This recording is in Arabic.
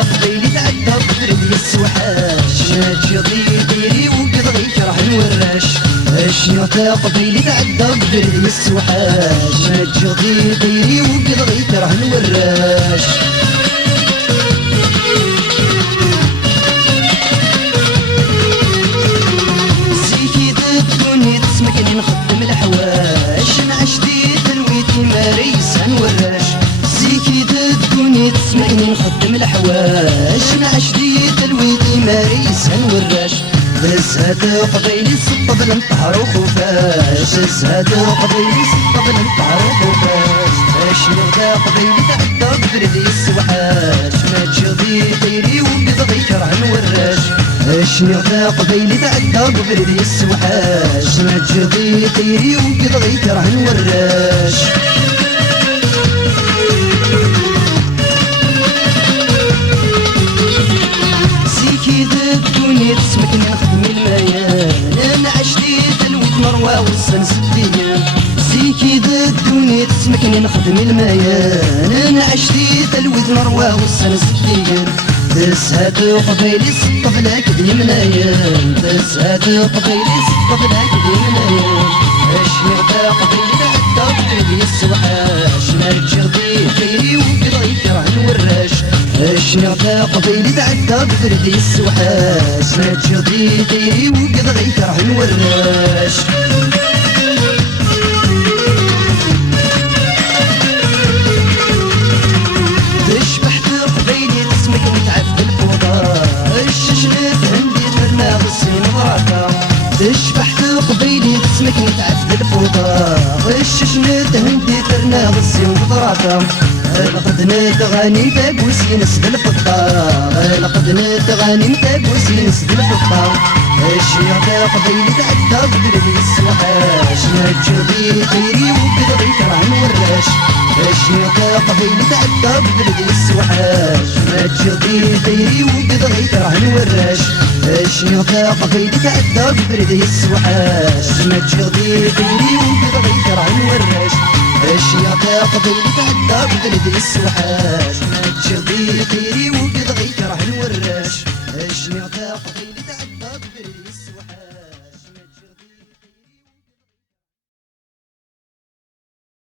قبيلي تعدى بدري السوحاش ما تجي ديري وقد غيك راح نوراش شنو قبيلي تعدى بدري السوحاش ما تجي ديري وقد غيك راح نوراش زيكي ضدوني تسمكني نخدم الحواش نعيش دي تلويتي ماريس نوراش زيكي ضدوني تسمكني نخدم الحواش نعيش دي تلويتي ماريس نوراش زهد قبيلي سطب ننطحر وخفاش زهد قبيلي سطب ننطحر وخفاش شنو ذا قبيلي تعدى بدردي السوحاش ما تجي ديري وقد غيك راه نوراش شنو ذا قبيلي تعدى بدردي السوحاش ما تجي ديري وقد غيك راه نوراش زيكي ضدوني تسمكني نخدم الميان انا عشتي تلويت مروى والسن سديان زيكي ضدوني تسمكني نخدم الميان انا عشتي تلويت مروى والسن سديان تسهد قبيلي سطف لك دي منايان تسهد قبيلي سطف لك دي منايان اشني غدا قبيلي تعدى بدري السوحاش نرجع دي خيري وقد غيك راه نوراش شنو ذا قبيلي تعدى بدردي السوحاش ما تجي ديري وقد غيك راه نوراش تشبحت قبيلي تسمك متعب بالفوضى الشجنة عندي ترنا غسين مراكا تشبحت قبيلي تسمك متعب بالفوضى الشجنة عندي ترنا غسين مراكا لقد نتغاني تاكوسي نسد الفضة لقد نتغاني تاكوسي نسد الفضة الشيخ قبيلي تعدى بدردي السوحاش ما تجي ديري وقد غيك راه نوراش الشيخ قبيلي تعدى بدردي السوحاش ما تجي ديري وقد غيك راه نوراش الشيخ قبيلي تعدى بدردي السوحاش ما تجي ديري وقد غيك راه نوراش الشيخ قبيلي تعدى بدردي السوحاش ما تجي ديري